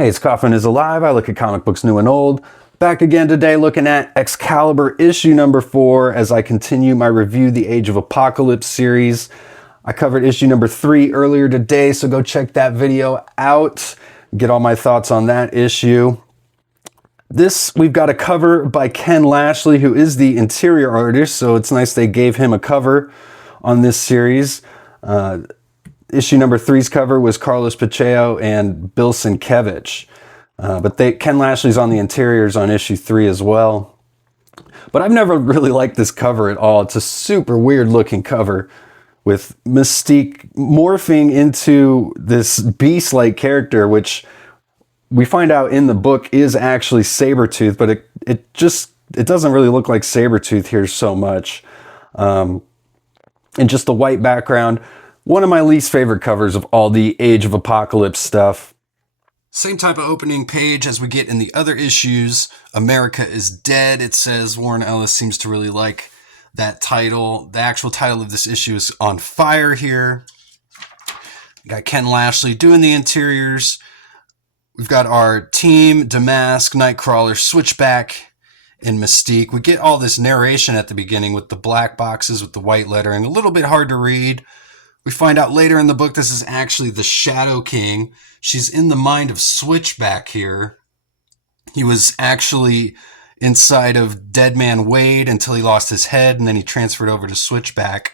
Hey, it's Kaufman is Alive. I look at comic books new and old. Back again today looking at Excalibur issue number 4 as I continue my review The Age of Apocalypse series. I covered issue number 3 earlier today, so go check that video out. Get all my thoughts on that issue. We've got a cover by Ken Lashley, who is the interior artist, so it's nice they gave him a cover on this series. Issue number 3's cover was Carlos Pacheco and Bill Sienkiewicz. But Ken Lashley's on the interiors on issue 3 as well. But I've never really liked this cover at all. It's a super weird looking cover with Mystique morphing into this beast-like character, which we find out in the book is actually Sabretooth, but it doesn't really look like Sabretooth here so much. And just the white background. One of my least favorite covers of all the Age of Apocalypse stuff. Same type of opening page as we get in the other issues. America is Dead, it says. Warren Ellis seems to really like that title. The actual title of this issue is On Fire here. Got Ken Lashley doing the interiors. We've got our team, Damask, Nightcrawler, Switchback, and Mystique. We get all this narration at the beginning with the black boxes with the white lettering. A little bit hard to read. We find out later in the book this is actually the Shadow King. She's in the mind of Switchback here. He was actually inside of Dead Man Wade until he lost his head, and then he transferred over to Switchback.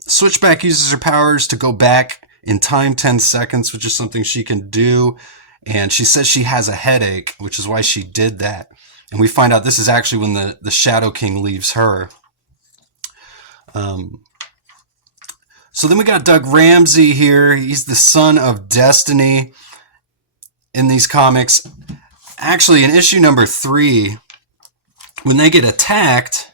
Switchback uses her powers to go back in time 10 seconds, which is something she can do. And she says she has a headache, which is why she did that. And we find out this is actually when the Shadow King leaves her. So then we got Doug Ramsey here. He's the son of Destiny in these comics. Actually, in issue number 3, when they get attacked,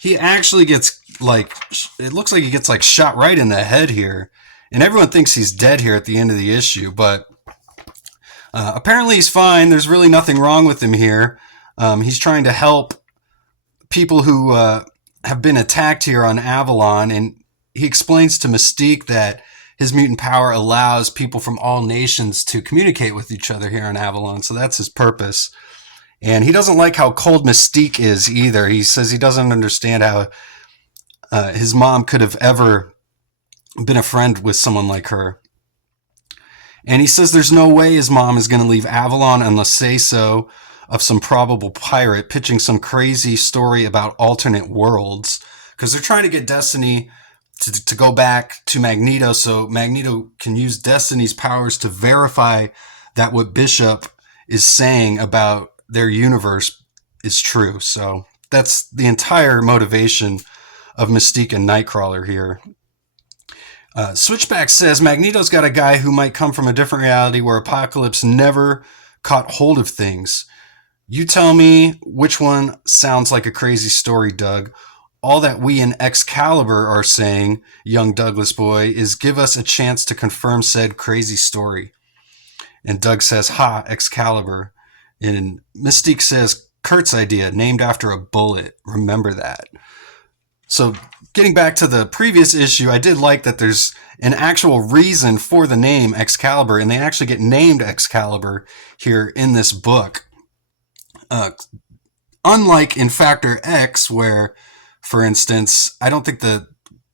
he actually gets it looks like he gets shot right in the head here. And everyone thinks he's dead here at the end of the issue, but apparently he's fine. There's really nothing wrong with him here. He's trying to help people who have been attacked here on Avalon, and he explains to Mystique that his mutant power allows people from all nations to communicate with each other here on Avalon. So that's his purpose. And he doesn't like how cold Mystique is either. He says he doesn't understand how his mom could have ever been a friend with someone like her. And he says there's no way his mom is going to leave Avalon unless say-so of some probable pirate pitching some crazy story about alternate worlds. Because they're trying to get Destiny to go back to Magneto so Magneto can use Destiny's powers to verify that what Bishop is saying about their universe is true. So that's the entire motivation of Mystique and Nightcrawler here. Switchback says Magneto's got a guy who might come from a different reality where Apocalypse never caught hold of things. You tell me which one sounds like a crazy story, Doug. All that we in X-CALIBUR are saying, young Douglas boy, is give us a chance to confirm said crazy story. And Doug says, ha, X-CALIBUR. And Mystique says, Kurt's idea, named after a bullet. Remember that. So getting back to the previous issue, I did like that there's an actual reason for the name Excalibur, and they actually get named Excalibur here in this book. Unlike in Factor X, where, for instance, I don't think the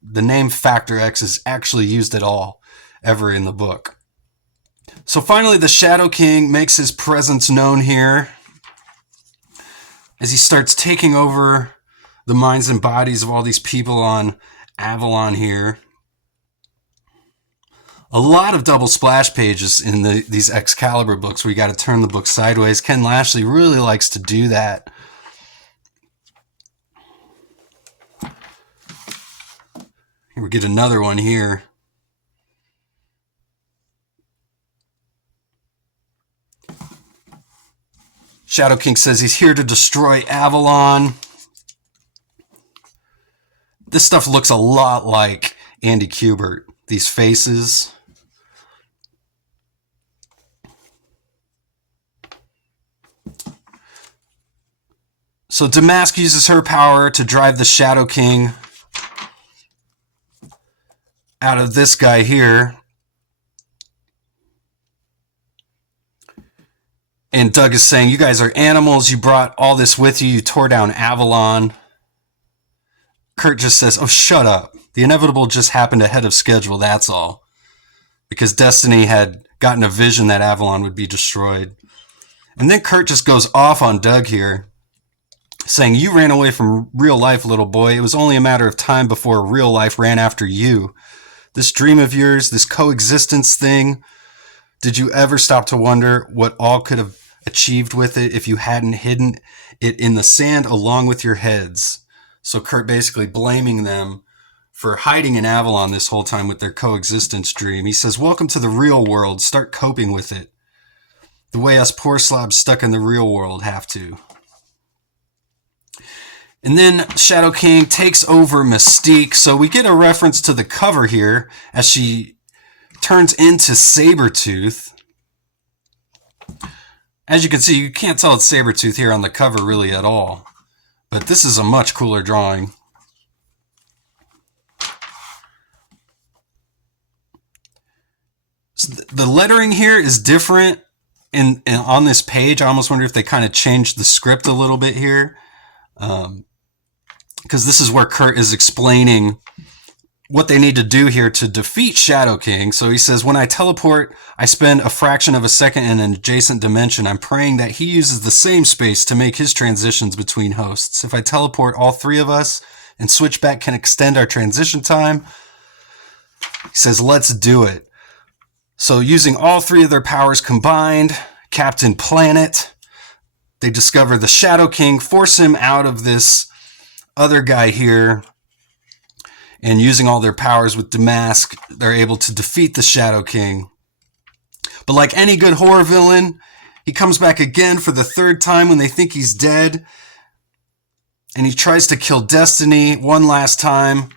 name Factor X is actually used at all ever in the book. So finally, the Shadow King makes his presence known here as he starts taking over the minds and bodies of all these people on Avalon here. A lot of double splash pages in these Excalibur books where you got to turn the book sideways. Ken Lashley really likes to do that. Here we get another one here. Shadow King says he's here to destroy Avalon. This stuff looks a lot like Andy Kubert. These faces. So Damask uses her power to drive the Shadow King out of this guy here. And Doug is saying, you guys are animals. You brought all this with you. You tore down Avalon. Kurt just says, oh, shut up. The inevitable just happened ahead of schedule, that's all. Because Destiny had gotten a vision that Avalon would be destroyed. And then Kurt just goes off on Doug here, saying, you ran away from real life, little boy. It was only a matter of time before real life ran after you. This dream of yours, this coexistence thing, did you ever stop to wonder what all could have achieved with it if you hadn't hidden it in the sand along with your heads? So Kurt basically blaming them for hiding in Avalon this whole time with their coexistence dream. He says, welcome to the real world. Start coping with it the way us poor slobs stuck in the real world have to. And then Shadow King takes over Mystique. So we get a reference to the cover here as she turns into Sabretooth. As you can see, you can't tell it's Sabretooth here on the cover really at all. But this is a much cooler drawing. So the lettering here is different on this page. I almost wonder if they kind of changed the script a little bit here. Because this is where Kurt is explaining what they need to do here to defeat Shadow King. So he says, when I teleport, I spend a fraction of a second in an adjacent dimension. I'm praying that he uses the same space to make his transitions between hosts. If I teleport all three of us and Switchback can extend our transition time, he says, let's do it. So using all three of their powers combined, Captain Planet, they discover the Shadow King, force him out of this other guy here, and using all their powers with Damask, they're able to defeat the Shadow King. But like any good horror villain, he comes back again for the third time when they think he's dead. And he tries to kill Destiny one last time.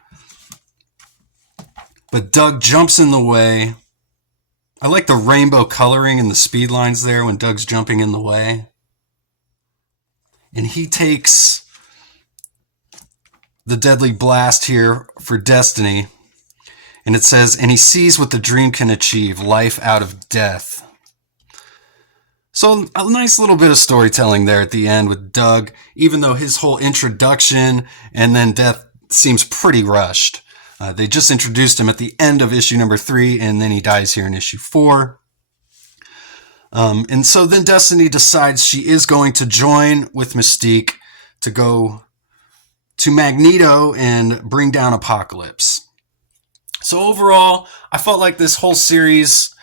But Doug jumps in the way. I like the rainbow coloring and the speed lines there when Doug's jumping in the way. And he takes the deadly blast here for Destiny. And it says, and he sees what the dream can achieve, life out of death. So a nice little bit of storytelling there at the end with Doug, even though his whole introduction and then death seems pretty rushed. They just introduced him at the end of issue number 3, and then he dies here in issue 4. And so then Destiny decides she is going to join with Mystique to go to Magneto and bring down Apocalypse. So overall, I felt like this whole series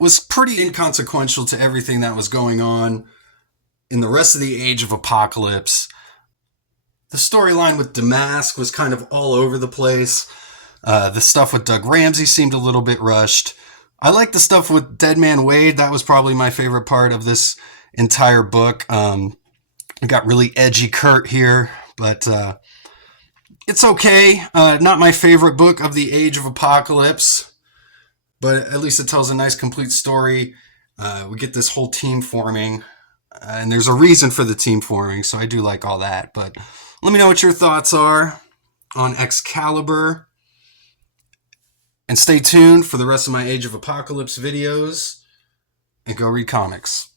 was pretty inconsequential to everything that was going on in the rest of the Age of Apocalypse. The storyline with Damask was kind of all over the place. The stuff with Doug Ramsey seemed a little bit rushed. I like the stuff with Deadman Wade. That was probably my favorite part of this entire book. We got really edgy Kurt here, but it's okay. Not my favorite book of the Age of Apocalypse, but at least it tells a nice complete story. We get this whole team forming, and there's a reason for the team forming, so I do like all that. But let me know what your thoughts are on X-CALIBUR. And stay tuned for the rest of my Age of Apocalypse videos, and go read comics.